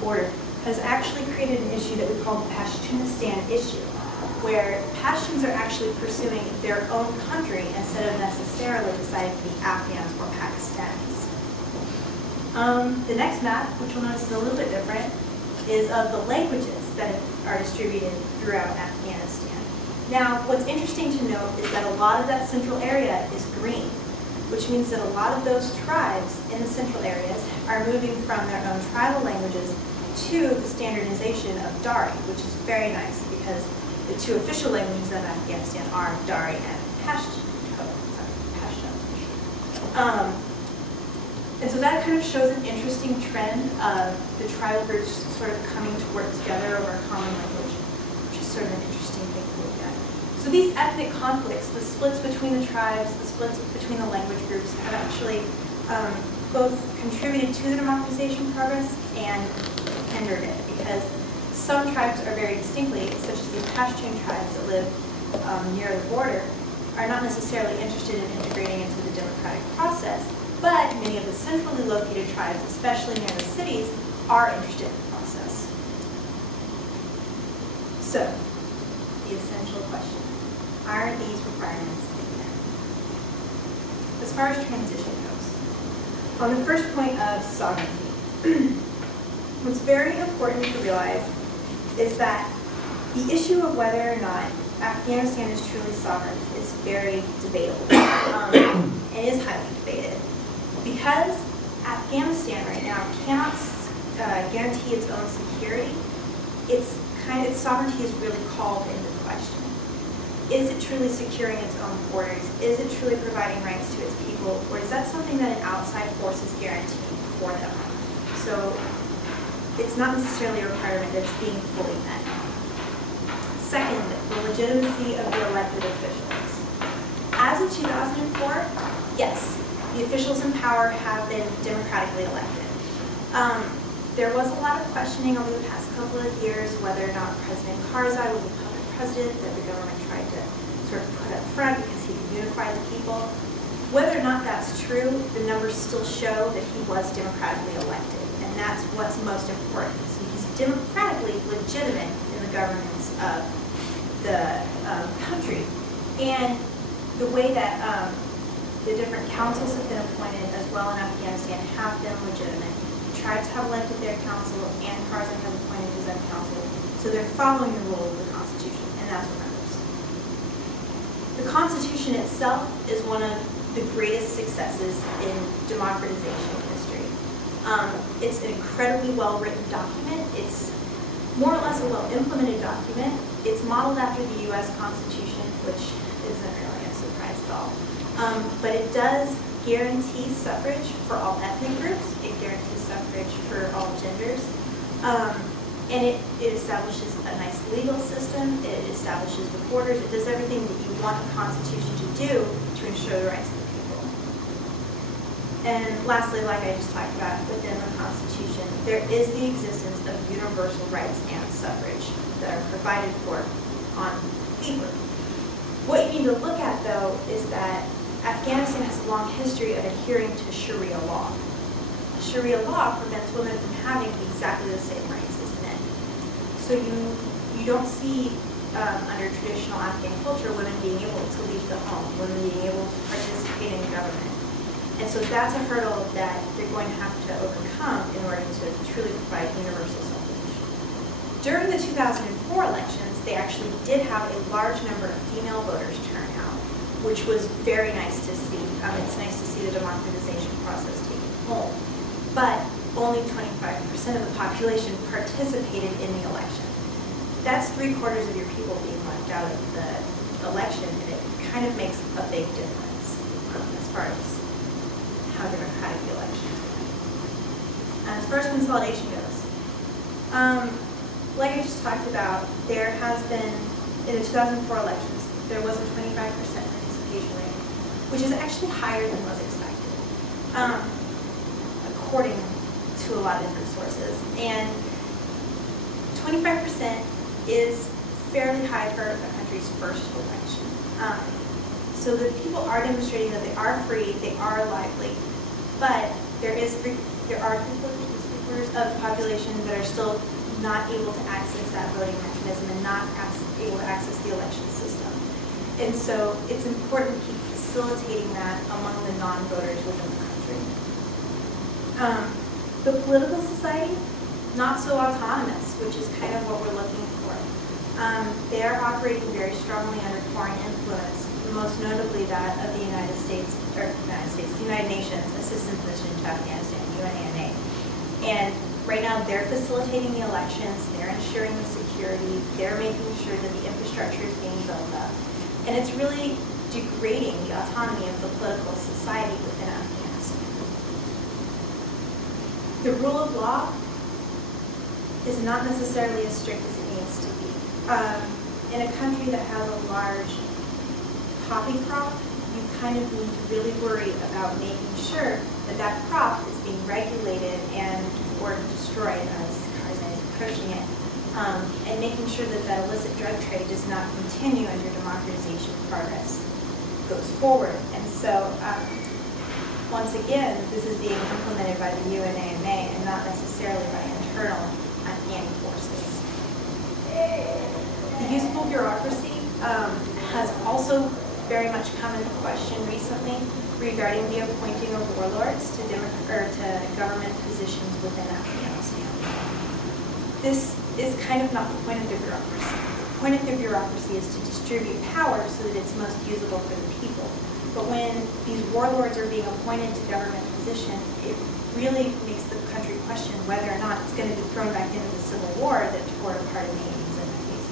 border has actually created an issue that we call the Pashtunistan issue, where Pashtuns are actually pursuing their own country instead of necessarily deciding to be Afghans or Pakistanis. The next map, which you'll notice is a little bit different, is of the languages that are distributed throughout Afghanistan. Now, what's interesting to note is that a lot of that central area is green, which means that a lot of those tribes in the central areas are moving from their own tribal languages to the standardization of Dari, which is very nice because the two official languages of Afghanistan are Dari and Pashtun. And so that kind of shows an interesting trend of the tribal groups sort of coming to work together over a common language, which is sort of an interesting thing to look at. So these ethnic conflicts, the splits between the tribes, the splits between the language groups, have actually both contributed to the democratization progress and hindered it, because some tribes are very distinctly, such as the Pashtun tribes that live near the border, are not necessarily interested in integrating into the democratic process, but many of the centrally located tribes, especially near the cities, are interested in the process. So, the essential question, are these requirements met? As far as transition goes, on the first point of sovereignty, what's very important to realize is that the issue of whether or not Afghanistan is truly sovereign is very debatable and is highly debated. Because Afghanistan right now cannot guarantee its own security, its sovereignty is really called into question. Is it truly securing its own borders? Is it truly providing rights to its people? Or is that something that an outside force is guaranteeing for them? So it's not necessarily a requirement that's being fully met. Second, the legitimacy of the elected officials. As of 2004, yes, the officials in power have been democratically elected. There was a lot of questioning over the past couple of years whether or not President Karzai was a puppet president that the government tried to sort of put up front because he could unify the people. Whether or not that's true, the numbers still show that he was democratically elected, and that's what's most important. So he's democratically legitimate in the governance of the country. And the way that the different councils have been appointed as well in Afghanistan have been legitimate. The tribes have elected their council, and Karzai has appointed his own council. So they're following the rule of the Constitution, and that's what matters. The Constitution itself is one of the greatest successes in democratization history. It's an incredibly well-written document. It's more or less a well-implemented document. It's modeled after the U.S. Constitution, which isn't really a surprise at all. But it does guarantee suffrage for all ethnic groups. It guarantees suffrage for all genders. And it establishes a nice legal system. It establishes the borders. It does everything that you want a constitution to do to ensure the rights of the people. And lastly, like I just talked about, within the Constitution, there is the existence of universal rights and suffrage that are provided for on paper. What you need to look at, though, is that Afghanistan has a long history of adhering to Sharia law. Sharia law prevents women from having exactly the same rights as men. So you don't see, under traditional Afghan culture, women being able to leave the home, women being able to participate in government. And so that's a hurdle that they're going to have to overcome in order to truly provide universal suffrage. During the 2004 elections, they actually did have a large number of female voters turn out, which was very nice to see. It's nice to see the democratization process taking hold. But only 25% of the population participated in the election. That's 3/4 of your people being left out of the election, and it kind of makes a big difference as far as how democratic the election is. As far as consolidation goes, like I just talked about, there has been, in the 2004 elections, there was a 25% participation rate, which is actually higher than was expected, according to a lot of different sources. And 25% is fairly high for a country's first election. So the people are demonstrating that they are free, they are lively, but there are 3/4 of the members of the population that are still not able to access that voting mechanism and not able to access the election system. And so it's important to keep facilitating that among the non-voters within the country. The political society, not so autonomous, which is kind of what we're looking for. They're operating very strongly under foreign influence, most notably that of the United Nations Assistance Mission to Afghanistan, UNAMA. And right now they're facilitating the elections, they're ensuring the security, they're making sure that the infrastructure is being built up. And it's really degrading the autonomy of the political society within Afghanistan. The rule of law is not necessarily as strict as it needs to be. In a country that has a large poppy crop, you kind of need to really worry about making sure that that crop is being regulated or destroyed, as Karzai is approaching it, and making sure that that illicit drug trade does not continue as your democratization progress goes forward. And so, once again, this is being implemented by the UNAMA and not necessarily by internal Afghan forces. The useful bureaucracy has also very much come into question recently regarding the appointing of warlords to government positions within Afghanistan. This is kind of not the point of the bureaucracy. The point of the bureaucracy is to distribute power so that it's most usable for the people. But when these warlords are being appointed to government position, it really makes the country question whether or not it's going to be thrown back into the civil war that tore apart in the 80s and 90s.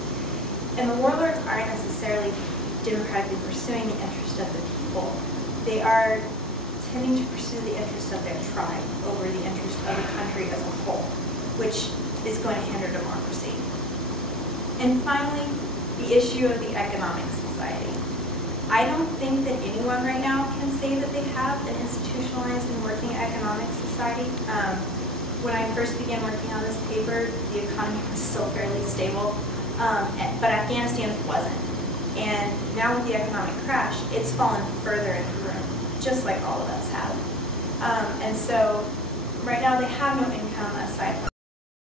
And the warlords aren't necessarily democratically pursuing the interest of the people. They are tending to pursue the interest of their tribe over the interest of the country as a whole, which is going to hinder democracy. And finally, the issue of the economic society. I don't think that anyone right now can say that they have an institutionalized and working economic society. When I first began working on this paper, the economy was still fairly stable, but Afghanistan's wasn't. And now with the economic crash, it's fallen further into ruin, just like all of us have. And so right now they have no income aside from